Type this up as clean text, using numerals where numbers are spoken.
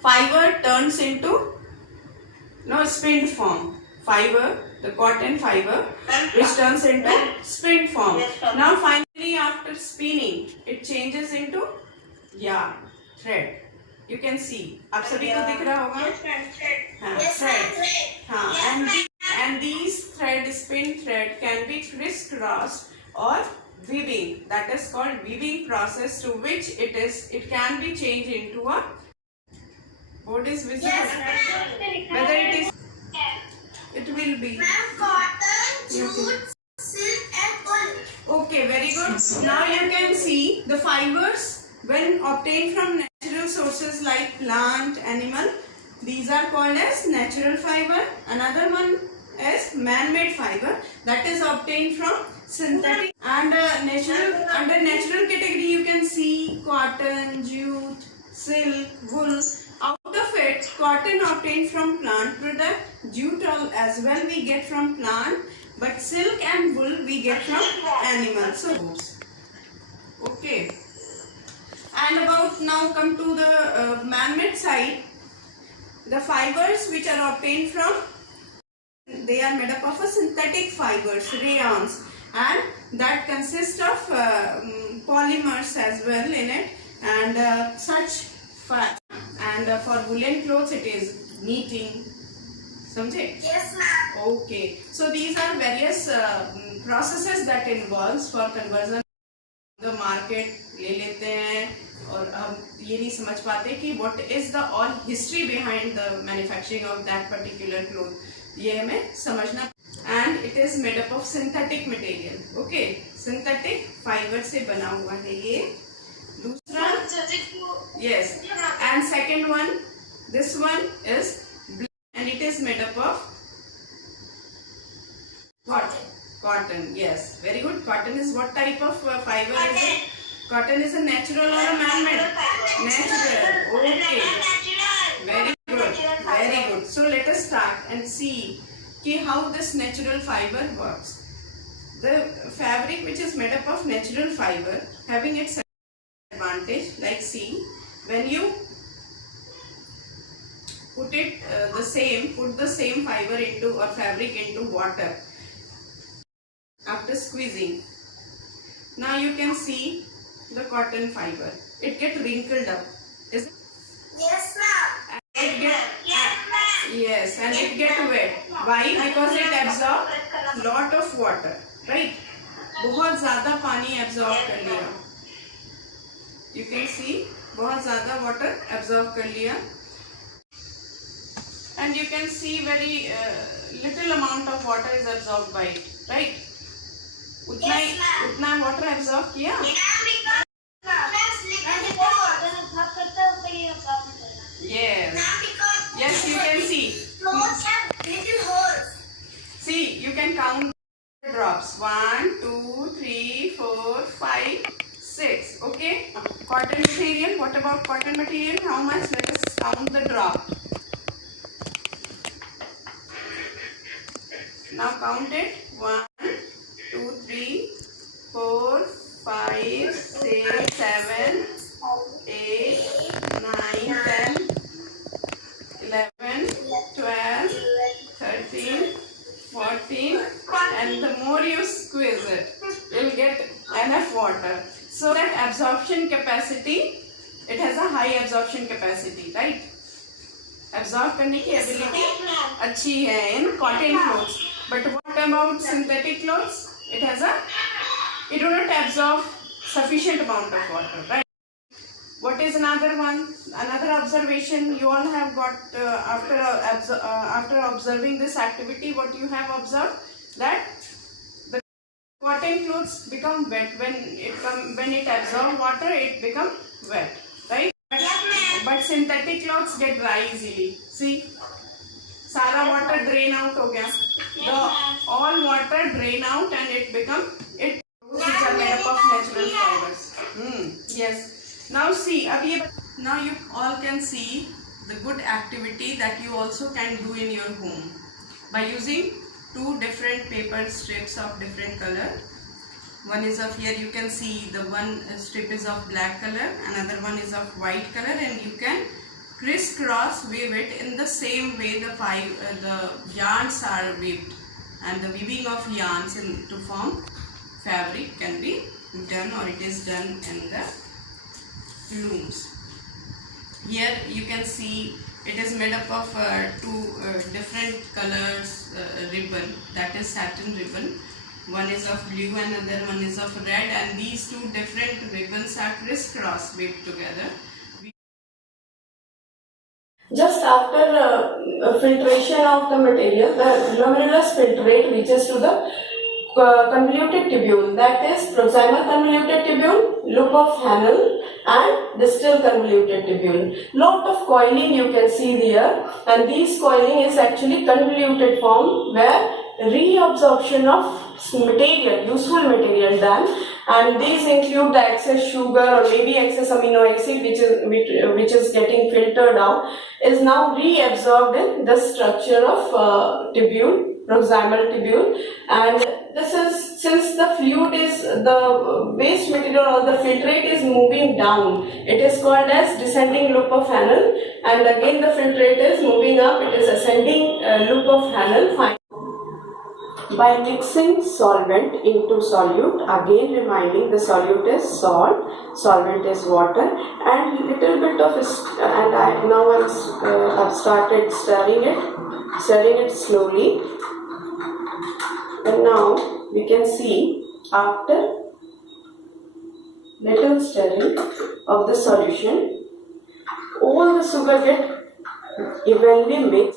fiber turns into spinned form. Fiber, the cotton fiber, which turns into spinned form. Now finally after spinning, it changes into thread. You can see. आप सभी को दिख रहा होगा? Thread. And these spin thread can be crisscrossed or weaving. That is called weaving process, through which it can be changed into a. What is visible? Whether it is. It will be. Cotton, jute, silk and wool. Okay, very good. Now you can see the fibers when obtained from natural sources like plant, animal. These are called as natural fiber. Another one is man-made fiber, that is obtained from synthetic. And under natural category you can see cotton, jute, silk, wool. Out of it, cotton obtained from plant product, jute as well we get from plant, but silk and wool we get from animals. So, okay. And about now come to the man-made side. The fibers which are obtained from, they are made up of a synthetic fibers, rayons, and that consists of polymers as well in it, and such. And for woolen clothes it is knitting. Samjhe? Yes, ma'am. Okay. So these are various processes that involves for conversion. The market ले लेते हैं और हम ये नहीं समझ पाते कि what is the all history behind the manufacturing of that particular cloth. ये हमें समझना. And it is made up of synthetic material. Okay. Synthetic fiber से बना हुआ है ये. दूसरा, yes, and second one, this one is black and it is made up of what? Cotton. Yes, very good. Cotton is what type of fiber is it? Cotton is a natural or a man-made? Natural. Okay. Very good. Very good. So let us start and see how this natural fiber works. The fabric which is made up of natural fiber, having its advantage, like see, when you put the same fiber into or fabric into water after squeezing, now you can see the cotton fiber, it get wrinkled up, is it? Yes, ma'am. Yes, and it get wet. Why? Because it absorbs lot of water, right? बहुत ज़्यादा पानी absorb कर लिया. You can see बहुत ज़्यादा water absorb कर लिया. And you can see very little amount of water is absorbed by it, right? उतना water absorb किया. Yes, you can see. Clothes have little holes. See, you can count drops. 1, 2, 3, 4, 5, 6. Okay. Cotton material. What about cotton material? How much? Let us count the drop. Now count it. 1, 2, 3, 4, 5, 6, 7, 8, 9, 10, 11, 12, 13, 14, and the more you squeeze it, you'll get enough water. So that absorption capacity, it has a high absorption capacity, right? Absorb करने की ability अच्छी है in cotton clothes. But what about synthetic clothes? It do not absorb sufficient amount of water, right? What is another one? Another observation you all have got after observing this activity. What you have observed, that the cotton clothes become wet when it absorbs water. It become wet, right? But synthetic clothes get dry easily. See, सारा water drain out हो गया. All water drain out and it become which are made up of natural fibers. Yes. Now see, now you all can see the good activity that you also can do in your home by using two different paper strips of different color. One is of, here you can see the one strip is of black color, another one is of white color, and you can crisscross weave it in the same way the yarns are weaved, and the weaving of yarns to form fabric can be done, or it is done in the looms. Here you can see it is made up of two different colors ribbon, that is satin ribbon. One is of blue and another one is of red, and these two different ribbons are crisscross weaved together. Just after filtration of the material, the glomerulus filtrate reaches to the convoluted tubule, that is proximal convoluted tubule, loop of Hanel, and distal convoluted tubule. Lot of coiling you can see there, and this coiling is actually convoluted form where reabsorption of material, useful material done, and these include the excess sugar or maybe excess amino acid which is getting filtered out, is now reabsorbed in the structure of tubule, proximal tubule. And this is, since the fluid is, the waste material or the filtrate is moving down, it is called as descending loop of Hanel, and again the filtrate is moving up, it is ascending loop of Hanel. By mixing solvent into solute, again reminding the solute is salt, solvent is water, and little bit of I've started stirring it slowly, and now we can see after little stirring of the solution, all the sugar get evenly mixed.